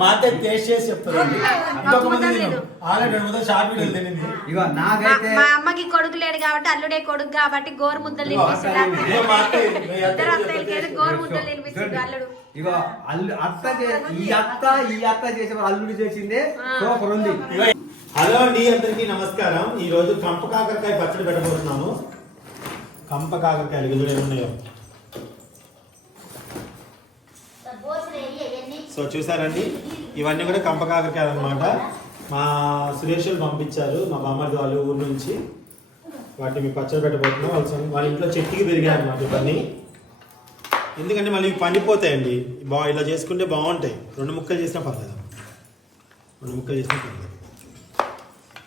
మా అత్త టేస్ట్ చేసి చెప్తారండి. ఇగో నాకైతే మా అమ్మకి కొడుకు లేడు కాబట్టి అల్లుడే కొడుకు కాబట్టి గోరు ముద్దలు తినిపిస్తున్నాడు. ఇద్దరు అత్తలకి గోరు ముద్దలు తినిపిస్తుంది అల్లుడు. ఇగో ఈ అత్త చేసే అల్లుడు చేసిందే సూపర్ ఉంది. హలో అండి, అందరికీ నమస్కారం. ఈ రోజు కంప కాకరకాయ పచ్చడి పెట్టబోతున్నాము. కంప కాకరకాయలు ఎదురు ఏమున్నాయో సో చూసారండి, ఇవన్నీ కూడా కంప కాకరకాయలు అనమాట. మా సురేషులు పంపించారు, మా బామ్మర్ది వాళ్ళు ఊరు నుంచి. వాటిని మీ పచ్చడి పెట్టబోతున్నాం. వాళ్ళ ఇంట్లో చెట్టుకి పెరిగాయి అనమాట ఇవన్నీ. ఎందుకంటే మళ్ళీ పండిపోతాయండి. ఇలా చేసుకుంటే బాగుంటాయి. 2 ముక్కలు చేసినా పర్లేదు, 2 ముక్కలు చేసినా పర్లేదు.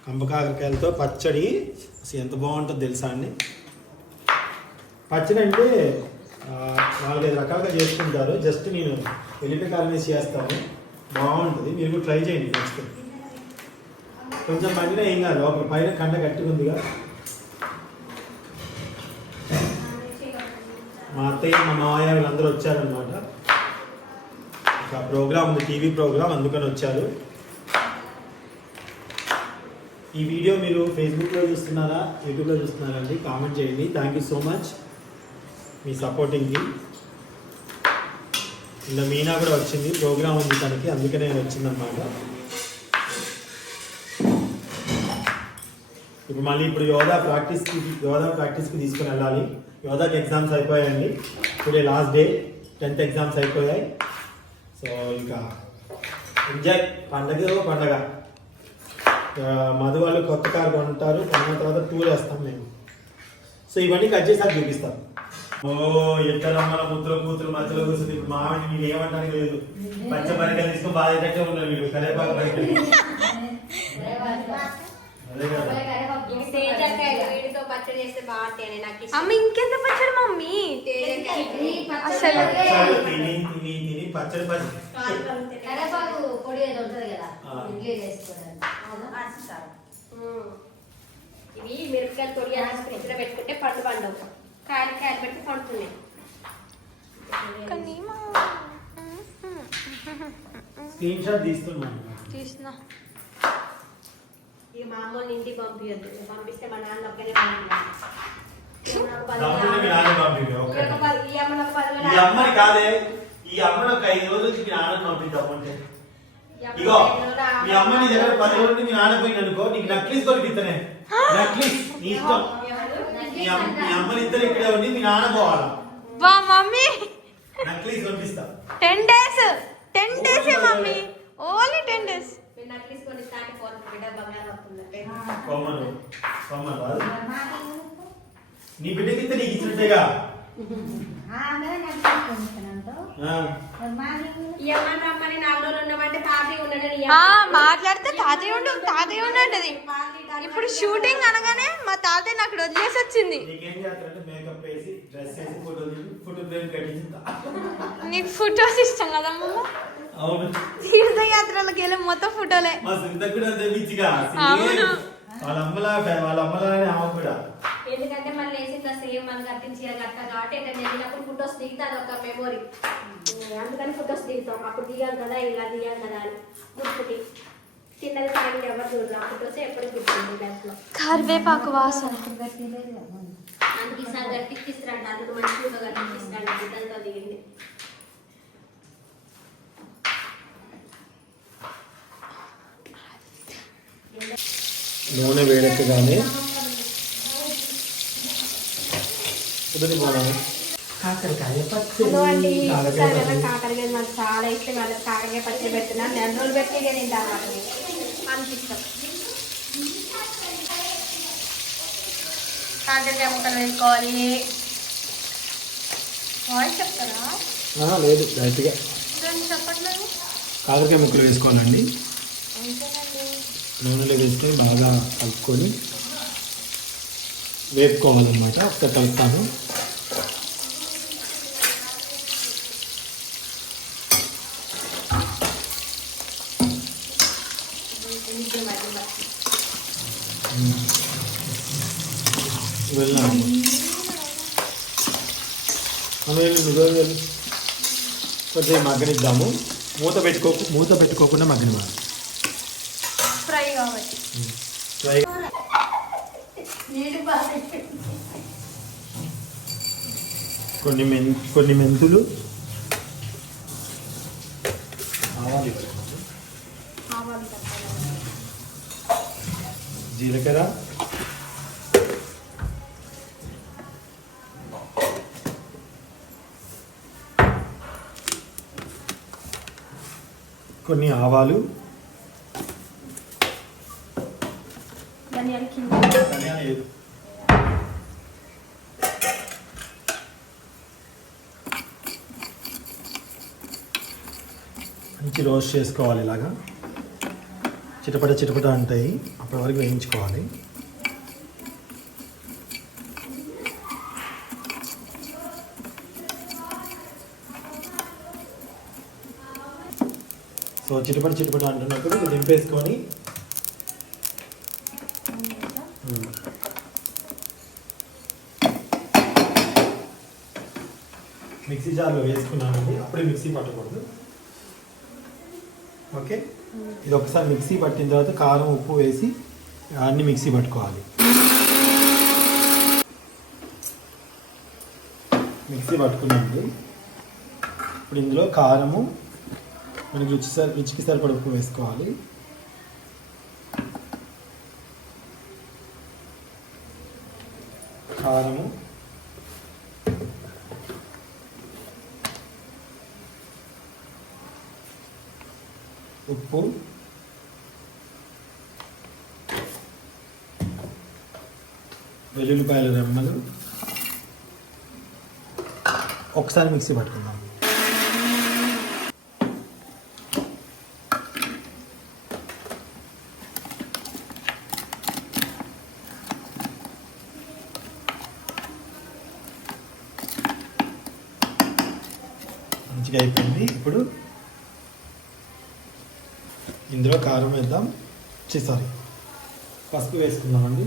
కంప కాకరకాయలతో పచ్చడి అసలు ఎంత బాగుంటుందో తెలుసా అండి. పచ్చడి అంటే 4-5 రకాలుగా చేసుకుంటారు. జస్ట్ నేను వెల్లిపాయ కారం వేసి చేస్తాను, బాగుంటుంది. మీరు కూడా ట్రై చేయండి. నెక్స్ట్ కొంచెం పండినా ఏం కాదు, ఒక పైన కండ గట్టిగా ఉందిగా. మా అత్తయ్య మా మావయ్య వీళ్ళందరూ వచ్చారనమాట. ఒక ప్రోగ్రామ్ ఉంది, టీవీ ప్రోగ్రామ్, అందుకని వచ్చారు. ఈ వీడియో మీరు ఫేస్బుక్లో చూస్తున్నారా, యూట్యూబ్లో చూస్తున్నారా అండి? కామెంట్ చేయండి. థ్యాంక్ యూ సో మచ్ మీ సపోర్టింగ్కి. ఇలా మీనా కూడా వచ్చింది, ప్రోగ్రామ్ ఉంది తనకి, అందుకనే వచ్చిందన్నమాట. ఇప్పుడు మళ్ళీ యోగా ప్రాక్టీస్కి తీసుకుని వెళ్ళాలి. యోగాకి ఎగ్జామ్స్ అయిపోయాయండి. Today last day, 10th exams అయిపోయాయి. సో ఇంకా ఎంజాయ్, పండగ. మధు వాళ్ళు కొత్త కారు కొంటారు, కొన్న తర్వాత టూర్ వేస్తాం మేము. సో ఇవన్నీ కట్ చేసి చూపిస్తాం. ఎట్టరమ్మల ముద్ర కూతురు మధ్యలో కూర్చుంది. ఇప్పుడు మామిడి మీరు ఏమంటానికి లేదు. పచ్చ పరికలు తీసుకుని బాగా ఎట్టే ఉన్నారు మీరు. కరేపాకు పరికలు ఇంకెంత పచ్చడి మమ్మీ అసలు తిని పచ్చడి ఇవి మిరపకాయలు తొడి ఫ్రిడ్జ్ లో పెట్టుకుంటే పండు కాయలు పెట్టి పండుతున్నాయి. స్క్రీన్ షాట్ తీస్తున్నా. ఇక మా అమ్మ ఇంటికి పంపించద్దు, పంపిస్తే మా నాన్న ఒక్కనే ఈ అమ్మని ఒక 5 రోజులకి మీ నాన్న పంపిద్దామంటే. ఇగో మీ అమ్మని దగ్గర 10 రోజులు మీ నాన్న పోయింది అనుకో, నీకు నక్లీస్ కొరికి ఇద్దనే. నక్లీస్ నీ ఇష్టం. మీ అమ్మని ఇద్దరు ఇక్కడే ఉండి మీ నాన్న పోవాలా. మమ్మీ నక్లీస్ పంపిస్తా. 10 days mummy, only 10 days. Necklace కొని స్టార్ట్ పోతుంది బిడ్డ, బంగారం అవుతుంది. నీ బిడ్డకి నీకు ఇచ్చినట్టేగా. మాట్లాడితే తాతయ్య ఉండదు. ఇప్పుడు షూటింగ్ అనగానే మా తాతయ్య నాకు వదిలేసి వచ్చింది. నీకు ఫోటోస్ ఇష్టం కదా తీర్థయాత్రలకు వెళ్ళి మొత్తం ఫోటోలే. ఎందుకంటే మళ్ళీ వేసిన సేమ్ మనకు కట్టించి కట్ట కాబట్టి వెళ్ళినప్పుడు ఫోటోస్ దిగుతారు, ఒక మెమోరీ. అందుకని ఫోటోస్ దిగుతాం. అప్పుడు దిగాం కదా, ఇలా దిగాం కదా అని గుర్తుకి. చిన్నది సాయంత్రం ఎవరు చూడరు, ఆ ఫోటోస్ ఎప్పుడు గుర్తుంది లైఫ్ లో. కరివేపాకు వాసన అందుకు ఈసారి గట్టిస్తారంట. అందుకు మంచి ఫోటో గట్టిస్తారంట. ఇదంతా దిగింది. నూనె వేడెక్కగానే కాకరకాయ పచ్చడి. కాకరకాయ నాకు చాలా ఇష్టం. వాళ్ళకి కాకరకాయ పచ్చడి పెడుతున్నా. 2 రోజులు పెట్టి తింటాను అనిపిస్తాం. కాకరకాయ ముక్కలు వేసుకోవాలి. వాయిస్ చెప్తారా? లేదు, గట్టిగా చెప్పట్లేదు. కాకరకాయ ముక్కలు వేసుకోవాలండి. నూనెలో వేసుకొని బాగా కలుపుకొని వేపుకోవాలన్నమాట. ఒకసారి కలుపుతాను. వెళ్ళాలి కొంచెం మగ్గనిద్దాము. మూత పెట్టుకోకుండా మగ్గనివ్వాలి. ఫ్రై కాబట్టి ఫ్రై కొన్ని మెంతులు, ఆవాలు, ఆవాలు జీలకర్ర, కొన్ని ఆవాలు, ధనియాలు కింద ధనియాలు, మంచి రోస్ట్ చేసుకోవాలి. ఇలాగా చిటపట అంటాయి, అప్పటి వరకు వేయించుకోవాలి. సో చిటపట అంటున్నప్పుడు దింపేసుకొని మిక్సీ జార్లో వేసుకున్నానండి. అప్పుడే మిక్సీ పట్టకూడదు. ఓకే, ఇది ఒకసారి మిక్సీ పట్టిన తర్వాత కారం, ఉప్పు వేసి అన్ని మిక్సీ పట్టుకోవాలి. మిక్సీ పట్టుకున్నాండి. ఇప్పుడు ఇందులో కారము, మనకి రుచికి సరిపడ ఉప్పు వేసుకోవాలి. కారము, ఉప్పు, వెల్లుల్లిపాయల రెమ్మలు ఒకసారి మిక్సీ పట్టుకుందాం. మంచిగా అయిపోయింది. ఇప్పుడు ఇందులో కారం వేద్దాం. సారీ, పసుపు వేసుకుందామండి.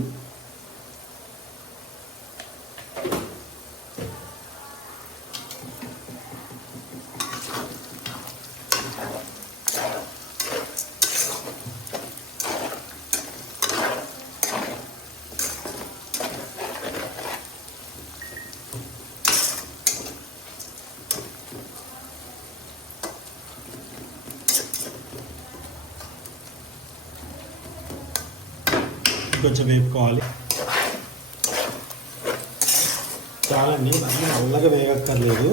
కొంచెం వేపుకోవాలి. చాలండి, మళ్ళీ నల్లగా వేగక్కర్లేదు.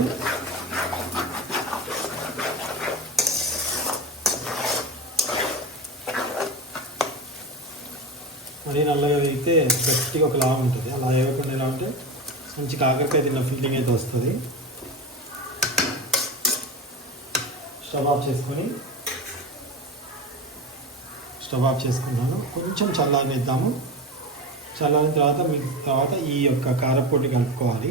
మరీ నల్లగా వేగితే గట్టిగా ఒకలా ఉంటుంది. అలా వేయకుండా ఎలా ఉంటే మంచి కాకరకాయ తిన్న ఫీలింగ్ అయితే వస్తుంది. స్టవ్ ఆఫ్ చేసుకున్నాను. కొంచెం చల్లారనిద్దాము. చల్లారిన తర్వాత ఈ యొక్క కారపొడి కలుపుకోవాలి.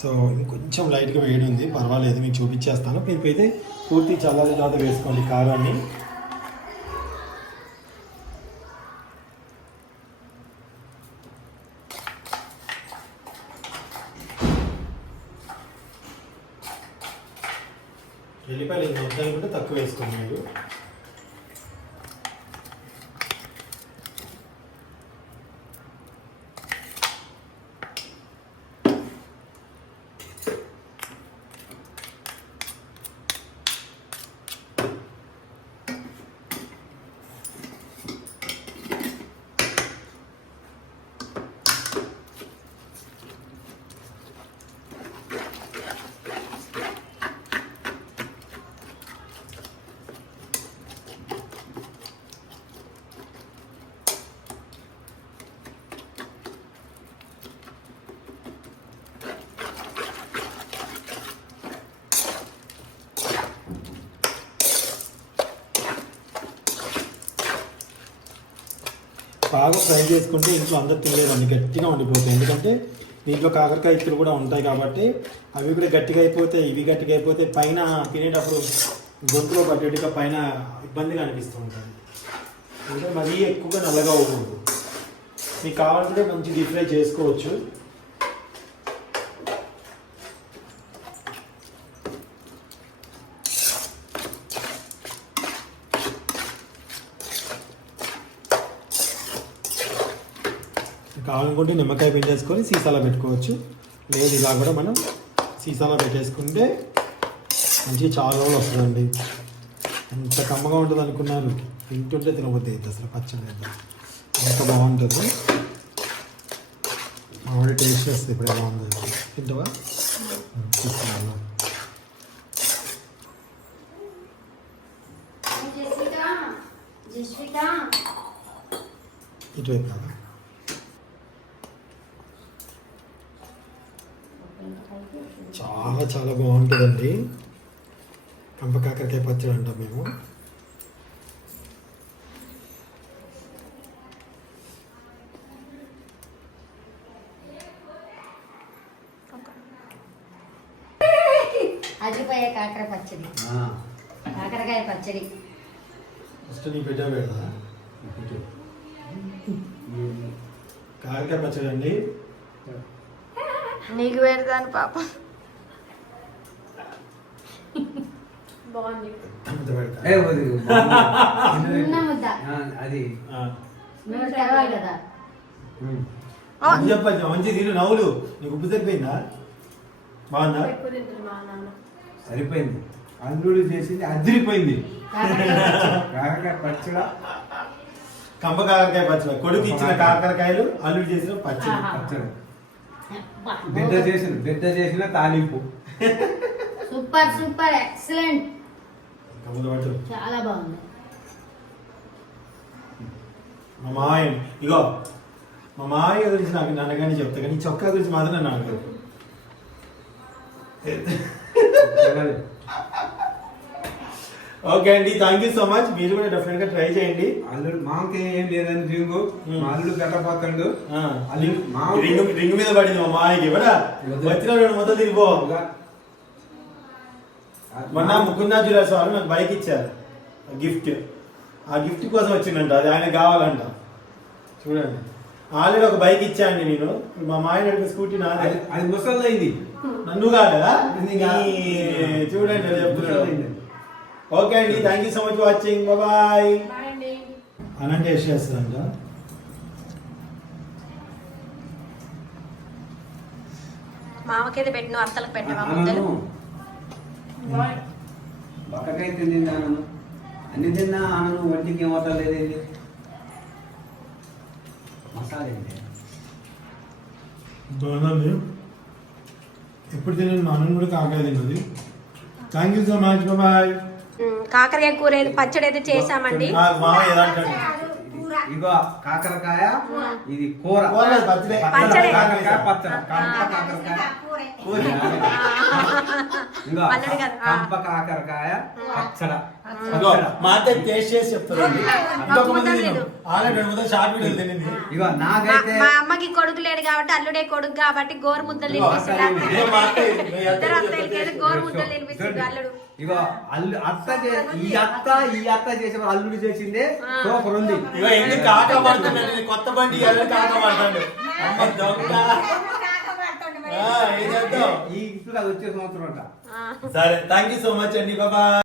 సో ఇది కొంచెం లైట్గా వేడి ఉంది, పర్వాలేదు, మీకు చూపించేస్తాను. మీకైతే పూర్తి చల్లారిన తర్వాత వేసుకోండి కారాన్ని. ఎల్లిపాయలు ఇది వద్దనుకుంటే తక్కువ వేసుకోండి మీరు. బాగా ఫ్రై చేసుకుంటే ఇంట్లో అందరు తినలేదండి, గట్టిగా ఉండిపోతాయి. ఎందుకంటే దీంట్లో కాకరకాయ ఇత్తులు కూడా ఉంటాయి కాబట్టి అవి కూడా గట్టిగా అయిపోతాయి, ఇవి గట్టిగా అయిపోతే పైన తినేటప్పుడు గొంతులో పట్టేట్టుగా పైన ఇబ్బందిగా అనిపిస్తూ ఉంటుంది. అంటే మరీ ఎక్కువగా నల్లగా అవ్వకూడదు. మీకు కావాలంటే మంచి డీప్ ఫ్రై చేసుకోవచ్చు. కావాలనుకుంటే నిమ్మకాయ పిండేసుకొని సీసాలో పెట్టుకోవచ్చు. లేదు ఇలా కూడా మనం సీసాలో పెట్టేసుకుంటే మంచిగా చాలా రోజులు వస్తుందండి. ఎంత కమ్మగా ఉంటుంది అనుకున్నారు, తింటుంటే తినబోద్ది అయితే అసలు పచ్చడి అయితే ఎంత బాగుంటుంది. మామిడి టేస్ట్ వస్తుంది. ఇప్పుడు ఎలా ఉంది తింటావా? తీసుకున్నాను. ఇటువైపు కదా చాలా చాలా బాగుంటుందండి. కంప కాకరకాయ పచ్చడి అంటాం మేము. అదిపోయే కాకర పచ్చడి, కాకరకాయ పచ్చడి. ఫస్ట్ నీ బిడ్డ పెడతా. కాకరకాయ పచ్చడి అండి. నీకు పెడతాను పాపం. బాగుంది. అంత పెడతా. చిన్న ముద్ద అది నువ్వు తెరవాలి కదా. మంచి చెప్పచ్చు, మంచి తిను. నవ్వులు నీకు ఉప్పు సరిపోయిందా? బాగుందా? ఎక్కువ తింటుంది మా నాన్న. సరిపోయింది. అల్లుడు చేసింది అదిరిపోయింది. కాకరకాయ పచ్చడి, కంప కాకరకాయ పచ్చడి. కొడుకు ఇచ్చిన కాకరకాయలు, అల్లుడు చేసిన పచ్చడి. పచ్చడి బిడ్డ చేసిన తాలింపు. సూపర్ సూపర్ ఎక్సలెంట్, కమ్మలు పచ్చడి. చాలా బాగుంది. మా మాయ ఇగో, మా మాయ గురించి నాకు నాన్నగానే చెప్తా, కానీ చొక్కా గురించి మాత్రం నన్ను అడగదు. ఓకే అండి, థ్యాంక్ యూ సో మచ్. మీరు కూడా డెఫినెట్ గా ట్రై చేయండి. అల్లుడు మామకి ఏం లేదని రింగు, మా అల్లుడు గట్టపోతాడు. రింగ్ మీద పడింది మా మాయకి. వచ్చిన రెండు మొత్తం తిరిగిపో. మొన్న ముకుందా జ్యువెలర్స్ వాళ్ళు నాకు బైక్ ఇచ్చారు గిఫ్ట్. ఆ గిఫ్ట్ కోసం వచ్చిందంట, అది ఆయన కావాలంట. చూడండి, ఆల్రెడీ ఒక బైక్ ఇచ్చాండి నేను. మా మాయ నడిపే స్కూటీ నాది. అది ముసలిదైంది. నన్ను కాదా? చూడండి అది చెప్తున్నాడు. ఓకే అండి, thank you so much watching. Bye. Bye అండి. అనంటే టేస్ట్ చేస్తుందంట. మామకైతే పెట్టిన అత్తలకు పెట్టిన ముద్దలు. బాయ్. బక్కకై తింది ఆనను, అన్ని తిన్నా ఆనను, ఒంటికి ఏమవుతా లేదేంటి మసాలా ఏంటి? బాగుంది. ఎప్పుడు తినదు మా అన్నం కూడా కాకర తిన్నది. Thank you so much. Bye. కాకరకాయ కూర పచ్చడి అయితే చేసామండి. మామయ్య ఏదంటాడు? ఇగో కాకరకాయ, ఇది కూర, పచ్చడి. కాకరకాయ పచ్చడి, కంప కాకరకాయ కూర. ఇగో పల్లెడు కదా. కంప కాకరకాయ పచ్చడి. మా అత్త టేస్ట్ చేసి చెప్తారండి. ఆల్రెడీ 2 ముద్దలు షార్ట్ వీడియో తినింది. ఇగో నాకైతే మా అమ్మకి కొడుకు లేడు కాబట్టి, అల్లుడే కొడుకు కాబట్టి గోరు ముద్దలు తినిపిస్తుంది. మా అత్త ఇద్దరు అత్తలకి అయితే గోరు ముద్దలు తినిపిస్తుంది అల్లుడు. ఇగో ఈ అత్త చేసే అల్లుడు చేసిందే సూపర్ ఉంది. ఇగో ఎందుకు కాక పడుతున్నాడు, కొత్త బండి కాక పడతాడు. అమ్మ దొంగ. ఏం చేద్దాం? ఈ ఇప్పుడు అది వచ్చే సంవత్సరం అంట. సరే, థ్యాంక్ యూ సో మచ్ అండి. బాయ్.